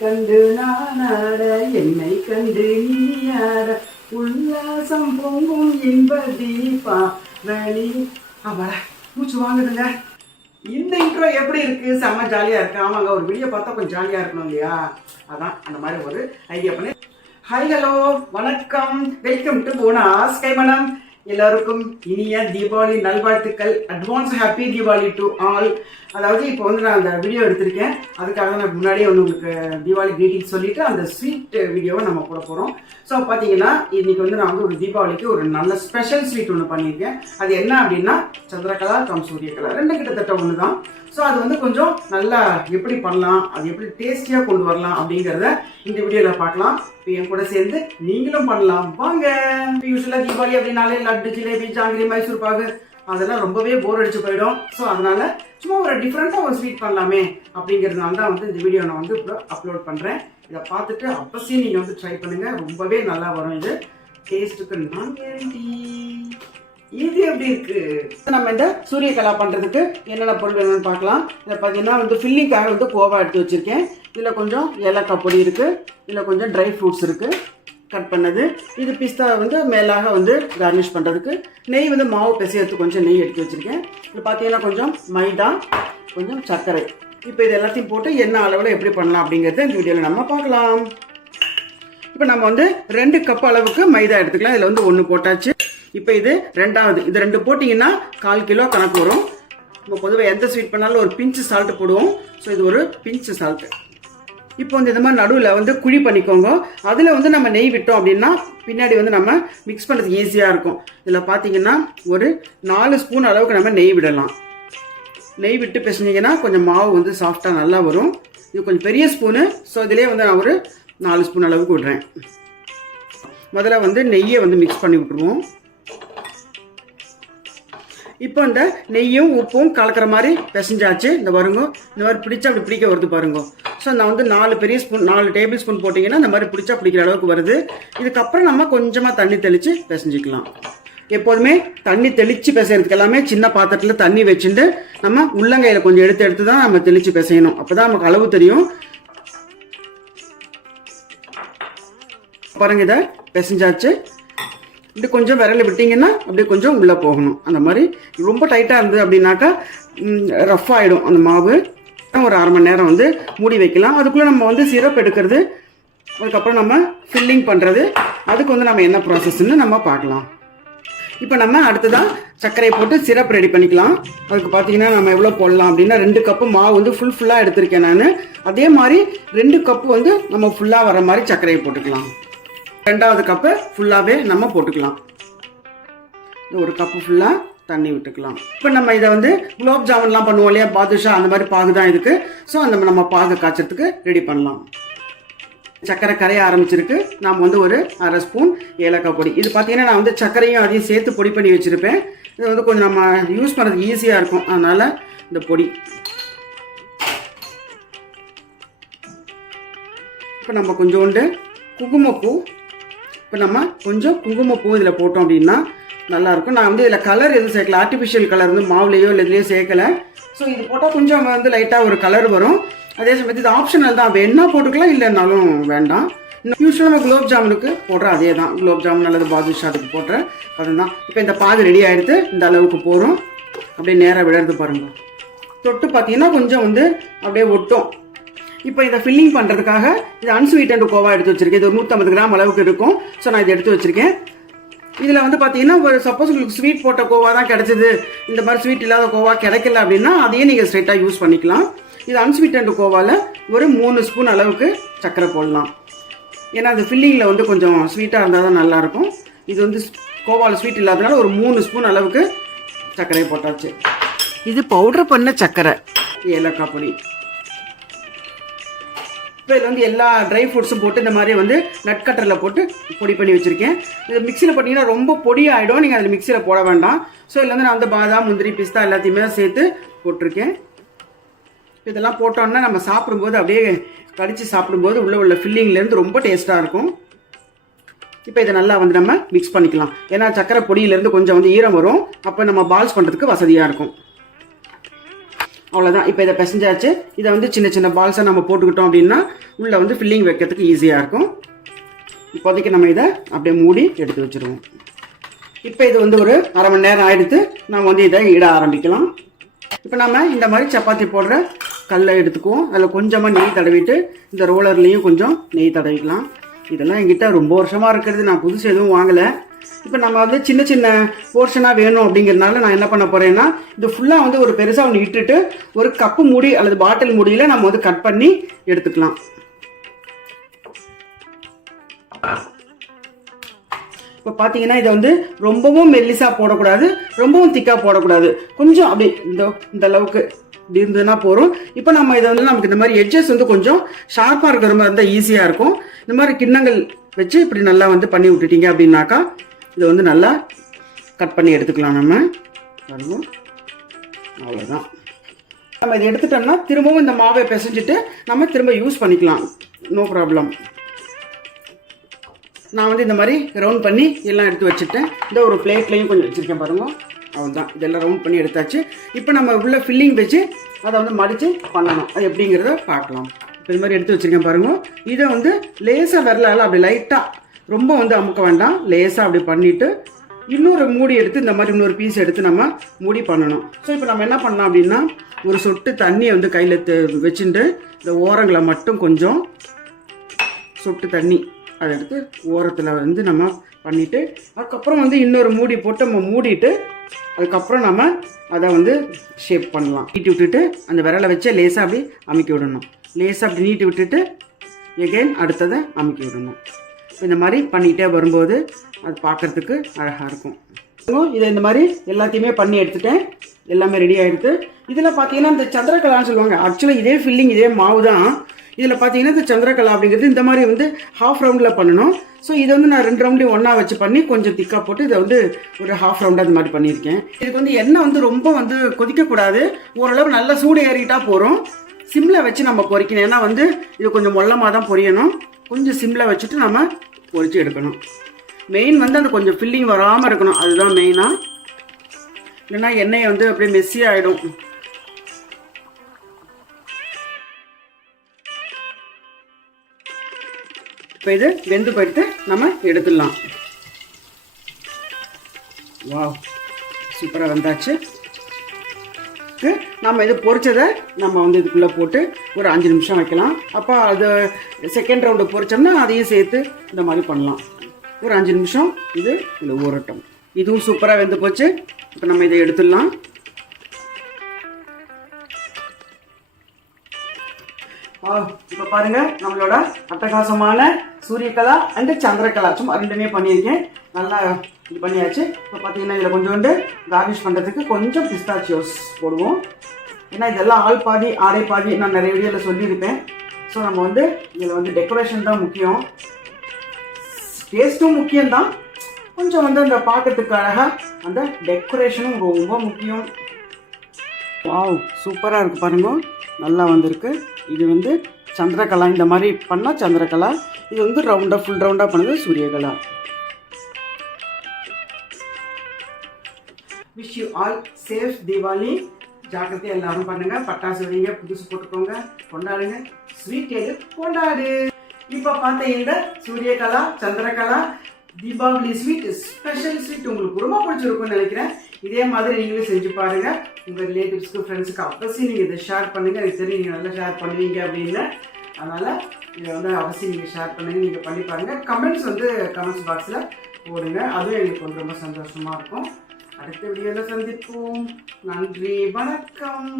கண்டு நானாட என்னை கண்டு நீயாட உல்லாசம் பொங்கும் இன்ப தீபா வழி. ஆமா மூச்சு வாங்குதுங்க. இந்த இன்ட்ரோ எப்படி இருக்கு? செம்ம ஜாலியா இருக்கு. ஆமாங்க ஒரு வீடியோ பார்த்தா கொஞ்சம் ஜாலியா இருக்கணும் இல்லையா? அதான் அந்த மாதிரி ஒரு ஐடியா பண்ணி. ஹாய் ஹலோ வணக்கம். வெல்கம் டு போனாஸ் கைமணம் எல்லாருக்கும் இனிய தீபாவளி நல்வாழ்த்துக்கள். Advance happy Deepavali to all அதாவது இப்போ வந்து நான் அந்த வீடியோ எடுத்திருக்கேன். அதுக்காக நான் முன்னாடியே வந்து உங்களுக்கு தீபாவளி கிரீட்டிங் சொல்லிட்டு அந்த ஸ்வீட் வீடியோவை நம்ம போட போகிறோம் ஸோ பார்த்தீங்கன்னா இன்னைக்கு வந்து நான் வந்து ஒரு தீபாவளிக்கு ஒரு நல்ல ஸ்பெஷல் ஸ்வீட் ஒன்று பண்ணியிருக்கேன். அது என்ன அப்படின்னா சந்திரகலா கம் சூரியகலா ரெண்டு கிட்டத்தட்ட ஒன்று தான் ஸோ அது வந்து கொஞ்சம் நல்லா எப்படி பண்ணலாம் அது எப்படி டேஸ்டியாக கொண்டு வரலாம் அப்படிங்கிறத இந்த வீடியோவில் பார்க்கலாம். இப்போ என் கூட சேர்ந்து நீங்களும் பண்ணலாம். வாங்க. யூஸ்வலாக தீபாவளி அப்படின்னாலே லட்டு ஜிலேபி ஜாங்கிரி மைசூர் பாகு அதெல்லாம் ரொம்பவே போர் அடிச்சு போயிடும். ஸோ அதனால சும்மா ஒரு டிஃப்ரெண்ட்டாக ஒரு ஸ்வீட் பண்ணலாமே அப்படிங்கிறதுனால தான் வந்து இந்த வீடியோ நான் வந்து இப்போ அப்லோட் பண்ணுறேன் இதை பார்த்துட்டு அவசியம் நீங்கள் வந்து ட்ரை பண்ணுங்கள் ரொம்பவே நல்லா வரும் இது. டேஸ்ட்டுக்கு நான் கேரண்டி இது எப்படி இருக்கு? நம்ம இந்த சூரியகலா பண்றதுக்கு என்னென்ன பொருள் வேணும்னு பார்க்கலாம். இதை பார்த்தீங்கன்னா வந்து ஃபில்லிங்காக வந்து கோவா எடுத்து வச்சிருக்கேன். இதில் கொஞ்சம் ஏலக்காய் பொடி இருக்கு. இதில் கொஞ்சம் ட்ரை ஃப்ரூட்ஸ் இருக்கு. கட் பண்ணது. இது பிஸ்தா வந்து மேலாக வந்து கார்னிஷ் பண்ணுறதுக்கு நெய் வந்து மாவு பிசையறதுக்கு கொஞ்சம் நெய் எடுத்து வச்சுருக்கேன். இது பார்த்தீங்கன்னா கொஞ்சம் மைதா கொஞ்சம் சர்க்கரை. இப்போ இது எல்லாத்தையும் போட்டு என்ன அளவில் எப்படி பண்ணலாம் அப்படிங்கிறத இந்த வீடியோவில் நம்ம பார்க்கலாம். இப்போ நம்ம வந்து ரெண்டு கப் அளவுக்கு மைதா எடுத்துக்கலாம். இதில் வந்து ஒன்று போட்டாச்சு. இப்போ இது ரெண்டாவது. இது ரெண்டு போட்டிங்கன்னா கால் கிலோ கணக்கு வரும். நம்ம பொதுவாக எந்த ஸ்வீட் பண்ணாலும் ஒரு பிஞ்சு சால்ட்டு போடுவோம். ஸோ இது ஒரு பிஞ்சு சால்ட்டு இப்போ வந்து இந்த மாதிரி நடுவில் வந்து குழி பண்ணிக்கோங்க. அதில் வந்து நம்ம நெய் விட்டோம் அப்படின்னா பின்னாடி வந்து நம்ம மிக்ஸ் பண்ணுறதுக்கு ஈஸியாக இருக்கும். இதில் பார்த்தீங்கன்னா ஒரு நாலு ஸ்பூன் அளவுக்கு நம்ம நெய் விடலாம். நெய் விட்டு பிசைஞ்சிங்கன்னா கொஞ்சம் மாவு வந்து சாஃப்டாக நல்லா வரும். இது கொஞ்சம் பெரிய ஸ்பூனு ஸோ இதிலே வந்து நான் ஒரு நாலு ஸ்பூன் அளவுக்கு விடுறேன். முதல்ல வந்து நெய்யை வந்து மிக்ஸ் பண்ணி விட்டுருவோம். இப்போ இந்த நெய்யும் உப்பும் கலக்கிற மாதிரி பிசைஞ்சாச்சு. இந்த வருங்க இந்த மாதிரி பிடிச்சா அப்படி பிடிக்க வருது பாருங்க. ஸோ நான் வந்து நாலு பெரிய ஸ்பூன் நாலு டேபிள் ஸ்பூன் போட்டிங்கன்னா இந்த மாதிரி பிடிச்சா பிடிக்கிற அளவுக்கு வருது. இதுக்கப்புறம் நம்ம கொஞ்சமாக தண்ணி தெளித்து பிசைஞ்சிக்கலாம். எப்போதுமே தண்ணி தெளித்து பிசைறதுக்கு எல்லாமே சின்ன பாத்திரத்தில் தண்ணி வச்சுட்டு நம்ம உள்ளங்கையில் கொஞ்சம் எடுத்து எடுத்து தான் நம்ம தெளித்து பிசையணும். அப்போ தான் நமக்கு அளவு தெரியும். பாருங்க இதை பிசைஞ்சாச்சு. இது கொஞ்சம் விரல விட்டிங்கன்னா அப்படியே கொஞ்சம் உள்ளே போகணும். அந்த மாதிரி ரொம்ப டைட்டாக இருந்தது அப்படின்னாக்கா ரஃப் ஆகிடும் அந்த மாவு. ஒரு அரை மணி நேரம் வந்து மூடி வைக்கலாம். அதுக்குள்ளே நம்ம வந்து சிரப் எடுக்கிறது அதுக்கப்புறம் நம்ம ஃபில்லிங் பண்ணுறது அதுக்கு வந்து நம்ம என்ன ப்ராசஸ்ன்னு நம்ம பார்க்கலாம். இப்போ நம்ம அடுத்ததாக சர்க்கரையை போட்டு சிரப் ரெடி பண்ணிக்கலாம். அதுக்கு பார்த்தீங்கன்னா நம்ம எவ்வளோ போடலாம் அப்படின்னா ரெண்டு கப்பு மாவு வந்து ஃபுல் ஃபுல்லாக எடுத்திருக்கேன் நான். அதே மாதிரி ரெண்டு கப்பு வந்து நம்ம ஃபுல்லாக வர மாதிரி சர்க்கரையை போட்டுக்கலாம். ரெண்டாவது கப்பு ஃபுல்லாகவே நம்ம போட்டுக்கலாம். ஒரு கப்பு ஃபுல்லாக தண்ணி விட்டுக்கலாம். இப்போ நம்ம இதை வந்து குலோப் ஜாமுன்லாம் பண்ணுவோம் இல்லையா? பாதுஷா அந்த மாதிரி பாகு தான் இதுக்கு ஸோ அந்த நம்ம பாகு காய்ச்சறதுக்கு ரெடி பண்ணலாம். சர்க்கரை கரைய ஆரம்பிச்சிருக்கு. நாம் வந்து ஒரு அரை ஸ்பூன் ஏலக்காய் பொடி. இது பார்த்தீங்கன்னா நான் வந்து சர்க்கரையும் அதையும் சேர்த்து பொடி பண்ணி வச்சுருப்பேன். இது வந்து கொஞ்சம் நம்ம யூஸ் பண்ணுறதுக்கு ஈஸியாக இருக்கும். அதனால் இந்த பொடி. இப்போ நம்ம கொஞ்சோண்டு குங்குமப்பூ. இப்போ நம்ம கொஞ்சம் குங்குமப்பூ இதில் போட்டோம் அப்படின்னா நல்லாயிருக்கும். நான் வந்து இதில் கலர் எதுவும் சேர்க்கல. ஆர்டிஃபிஷியல் கலர் வந்து மாவுலேயோ இல்லை இதுலேயோ சேர்க்கலை. ஸோ இது போட்டால் கொஞ்சம் வந்து லைட்டாக ஒரு கலர் வரும். அதே சமயத்தில் இது ஆப்ஷனல் தான். வேணா போட்டுக்கலாம் இல்லைன்னாலும் வேண்டாம். யூஸ்வலாக நம்ம குலோப் ஜாமுனுக்கு போடுற அதே தான். குலோப் ஜாமுன் அல்லது பாதுஷா அதுக்கு போடுற அதுதான். இப்போ இந்த பாகு ரெடி ஆகிடுது இந்த அளவுக்கு போகிறோம் அப்படியே நேராக விழறது பாருங்கள் தொட்டு பார்த்தீங்கன்னா கொஞ்சம் வந்து அப்படியே ஒட்டும். இப்போ இதை ஃபில்லிங் பண்ணுறதுக்காக இது அன்ஸ்வீட்டன்ட் கோவா எடுத்து வச்சுருக்கேன். இது ஒரு நூற்றம்பது கிராம் அளவுக்கு இருக்கும். ஸோ நான் இதை எடுத்து வச்சுருக்கேன். இதில் வந்து பார்த்தீங்கன்னா ஒரு சப்போஸ் உங்களுக்கு ஸ்வீட் போட்ட கோவா தான் கிடச்சிது. இந்த மாதிரி ஸ்வீட் இல்லாத கோவா கிடைக்கல அப்படின்னா அதையே நீங்கள் ஸ்ட்ரைட்டாக யூஸ் பண்ணிக்கலாம். இது அன்ஸ்வீட்டன்ட் கோவாவில் ஒரு மூணு ஸ்பூன் அளவுக்கு சர்க்கரை போடலாம். ஏன்னா அது ஃபில்லிங்கில் வந்து கொஞ்சம் ஸ்வீட்டாக இருந்தால் தான் நல்லாயிருக்கும். இது வந்து கோவாவில் ஸ்வீட் இல்லாதனால ஒரு மூணு ஸ்பூன் அளவுக்கு சர்க்கரையை போட்டாச்சு. இது பவுடர் பண்ண சர்க்கரை ஏலக்காய் பொடி. இப்போ இதில் வந்து எல்லா ட்ரை ஃப்ரூட்ஸும் போட்டு இந்த மாதிரி வந்து நட்கட்டரில் போட்டு பொடி பண்ணி வச்சுருக்கேன். இது மிக்சியில் போட்டிங்கன்னா ரொம்ப பொடி ஆகிடும் நீங்கள் அதில் மிக்சியில் போட வேண்டாம். ஸோ இதில் வந்து நான் வந்து பாதாம் முந்திரி பிஸ்தா எல்லாத்தையுமே சேர்த்து போட்டிருக்கேன். இதெல்லாம் போட்டோம்னா நம்ம சாப்பிடும்போது அப்படியே கடித்து சாப்பிடும்போது உள்ள உள்ள ஃபில்லிங்லேருந்து ரொம்ப டேஸ்ட்டாக இருக்கும். இப்போ இதை நல்லா வந்து நம்ம மிக்ஸ் பண்ணிக்கலாம். ஏன்னா சக்கரை பொடியிலேருந்து கொஞ்சம் வந்து ஈரம் வரும். அப்போ நம்ம பால்ஸ் பண்ணுறதுக்கு வசதியாக இருக்கும். அவ்வளோதான் இப்போ இதை பிசைஞ்சாச்சு இதை வந்து சின்ன சின்ன பால்ஸாக நம்ம போட்டுக்கிட்டோம் அப்படின்னா உள்ளே வந்து ஃபில்லிங் வைக்கிறதுக்கு ஈஸியாக இருக்கும். இப்போதைக்கு நம்ம இதை அப்படியே மூடி எடுத்து வச்சுருவோம். இப்போ இது வந்து ஒரு அரை மணி நேரம் ஆயிடுத்து நம்ம வந்து இதை இட ஆரம்பிக்கலாம். இப்போ நம்ம இந்த மாதிரி சப்பாத்தி போடுற கல்லை எடுத்துக்குவோம். அதில் கொஞ்சமாக நெய் தடவிட்டு இந்த ரோலர்லேயும் கொஞ்சம் நெய் தடவிக்கலாம். இதெல்லாம் என்கிட்ட ரொம்ப வருஷமாக இருக்கிறது. நான் புதுசு எதுவும் வாங்கலை. இப்போ நம்ம வந்து சின்ன சின்ன போர்ஷனாக வேணும் அப்படிங்கிறதுனால நான் என்ன பண்ண போகிறேன்னா இது ஃபுல்லாக வந்து ஒரு பெருசாக ஒன்று இட்டுட்டு ஒரு கப்பு மூடி அல்லது பாட்டில் மூடியில் நம்ம வந்து கட் பண்ணி எடுத்துக்கலாம். இப்போ பார்த்தீங்கன்னா இதை வந்து ரொம்பவும் மெல்லிசாக போடக்கூடாது ரொம்பவும் திக்காக போடக்கூடாது. கொஞ்சம் அப்படி இந்த இந்த அளவுக்கு இப்படி இருந்ததுன்னா போகிறோம் இப்போ நம்ம இதை வந்து நமக்கு இந்த மாதிரி எட்ஜஸ் வந்து கொஞ்சம் ஷார்ப்பாக இருக்கிற மாதிரி இருந்தால் ஈஸியாக இருக்கும். இந்த மாதிரி கிண்ணங்கள் வச்சு இப்படி நல்லா வந்து பண்ணி விட்டுட்டீங்க அப்படின்னாக்கா இதை வந்து நல்லா கட் பண்ணி எடுத்துக்கலாம் நம்ம. பாருங்க. அவ்வளோதான் நம்ம இதை எடுத்துட்டோம்னா திரும்பவும் இந்த மாவை பிசைஞ்சிட்டு நம்ம திரும்ப யூஸ் பண்ணிக்கலாம். நோ ப்ராப்ளம் நான் வந்து இந்த மாதிரி ரவுண்ட் பண்ணி எல்லாம் எடுத்து வச்சுட்டேன். இந்த ஒரு பிளேட்லையும் கொஞ்சம் வச்சுருக்கேன் பாருங்க. அவ்வளோதான் இதெல்லாம் ரவுண்ட் பண்ணி எடுத்தாச்சு. இப்போ நம்ம உள்ள ஃபில்லிங் வச்சு அதை வந்து மடித்து பண்ணணும். அது எப்படிங்கிறத பார்க்கலாம். இப்போ இது மாதிரி எடுத்து வச்சுருக்கேன் பாருங்க. இதை வந்து லேசாக வரலால அப்படி லைட்டாக ரொம்ப வந்து அமுக்க வேண்டாம். லேசாக அப்படி பண்ணிவிட்டு இன்னொரு மூடி எடுத்து இந்த மாதிரி இன்னொரு பீஸ் எடுத்து நம்ம மூடி பண்ணணும். ஸோ இப்போ நம்ம என்ன பண்ணலாம் அப்படின்னா ஒரு சொட்டு தண்ணியை வந்து கையில் வச்சுட்டு இந்த ஓரங்களை மட்டும் கொஞ்சம் சொட்டு தண்ணி அதை எடுத்து ஓரத்தில் வந்து நம்ம பண்ணிவிட்டு அதுக்கப்புறம் வந்து இன்னொரு மூடி போட்டு நம்ம மூடிட்டு அதுக்கப்புறம் நம்ம அதை வந்து ஷேப் பண்ணலாம். நீட்டி விட்டுட்டு அந்த விரலை வச்சு லேசாக அப்படி அமுக்கி விடணும். லேசாக அப்படி நீட்டி விட்டுட்டு எகைன் அடுத்ததை அமுக்கி விடணும். இந்த மாதிரி பண்ணிகிட்டே வரும்போது அது பார்க்குறதுக்கு அழகாக இருக்கும். இதை இந்த மாதிரி எல்லாத்தையுமே பண்ணி எடுத்துட்டேன். எல்லாமே ரெடி ஆகிடுது இதில் பார்த்தீங்கன்னா இந்த சந்திரகலான்னு சொல்லுவாங்க. ஆக்சுவலாக இதே ஃபில்லிங் இதே மாவு தான் இதில் பார்த்தீங்கன்னா இந்த சந்திரகலா அப்படிங்கிறது இந்த மாதிரி வந்து ஹாஃப் ரவுண்டில் பண்ணணும். ஸோ இதை வந்து நான் ரெண்டு ரவுண்டையும் ஒன்றா வச்சு பண்ணி கொஞ்சம் திக்காக போட்டு இதை வந்து ஒரு ஹாஃப் ரவுண்டாக அந்த மாதிரி பண்ணியிருக்கேன். இதுக்கு வந்து எண்ணெய் வந்து ரொம்ப வந்து கொதிக்கக்கூடாது. ஓரளவு நல்ல சூடு ஏறிட்டா போகிறோம் சிம்மில் வச்சு நம்ம பொரிக்கணும் ஏன்னா வந்து இது கொஞ்சம் மொல்லமாக தான் பொரியணும். கொஞ்சம் சிம்மில் வச்சுட்டு நம்ம பொறிச்சு எடுக்கணும். மெயின் வந்து அந்த கொஞ்சம் ஃபில்லிங் வராமல் இருக்கணும். அதுதான் மெயினாக இல்லைன்னா எண்ணெயை வந்து அப்படியே மெஸ்ஸி ஆகிடும் இப்போ இது வெந்து போயிட்டு நம்ம எடுத்துடலாம். வாவ் சூப்பராக வந்தாச்சு. நம்ம இது பொரிச்சதை நம்ம வந்து இதுக்குள்ளே போட்டு ஒரு அஞ்சு நிமிஷம் வைக்கலாம். அப்போ அது செகண்ட் ரவுண்டு பொரிச்சோம்னா அதையும் சேர்த்து இந்த மாதிரி பண்ணலாம். ஒரு அஞ்சு நிமிஷம் இது இதில் ஊறட்டும். இதுவும் சூப்பராக வெந்து போச்சு. இப்போ நம்ம இதை எடுத்துடலாம். இப்போ பாருங்க நம்மளோட அட்டகாசமான சூரியகலா அண்டு சந்திரகலா சும்மா ரெண்டுமே பண்ணியிருக்கேன். நல்லா இது பண்ணியாச்சு. இப்போ பார்த்தீங்கன்னா இதில் கொஞ்சோண்டு கார்னிஷ் பண்ணுறதுக்கு கொஞ்சம் பிஸ்தாச்சியோஸ் போடுவோம். ஏன்னா இதெல்லாம் ஆள் பாதி ஆடை பாதி நான் நிறைய வீடியோவில் சொல்லியிருப்பேன். ஸோ நம்ம வந்து இதில் வந்து டெக்கரேஷன் தான் முக்கியம். டேஸ்ட்டும் முக்கியம்தான். கொஞ்சம் வந்து அந்த பார்க்கறதுக்கு அழகாக அந்த டெக்கரேஷனும் ரொம்ப முக்கியம். வாவ் சூப்பராக இருக்குது பாருங்க. நல்லா வந்திருக்கு. இது வந்து சந்திரகலா இந்த மாதிரி பண்ணால் சந்திரகலா. இது வந்து ரவுண்டாக ஃபுல் ரவுண்டாக பண்ணது Suryakala. Wish you all safe Deepavali ஜாக்கிரதை எல்லாரும் பண்ணுங்க. பட்டாசு வைங்க புதுசு போட்டுக்கோங்க. கொண்டாடுங்க. ஸ்வீட் எது கொண்டாடு. இப்போ பார்த்த இந்த Suryakala Chandrakala Deepavali sweet special sweet உங்களுக்கு ரொம்ப பிடிச்சிருக்கும்னு நினைக்கிறேன். இதே மாதிரி நீங்களும் செஞ்சு பாருங்க. உங்க ரிலேட்டிவ்ஸ்க்கு ஃப்ரெண்ட்ஸுக்கு அவசியம் நீங்க இதை ஷேர் பண்ணுங்க. எனக்கு தெரியும் நீங்க நல்லா ஷேர் பண்ணுவீங்க அப்படின்னு. அதனால இதை வந்து அவசியம் நீங்க ஷேர் பண்ணுங்க. நீங்க பண்ணி பாருங்க. கமெண்ட்ஸ் வந்து கமெண்ட்ஸ் பாக்ஸ்ல போடுங்க. அதுவும் எங்களுக்கு வந்து ரொம்ப சந்தோஷமா இருக்கும். அடுத்த வீடியோவில் சந்திப்போம். நன்றி. வணக்கம்.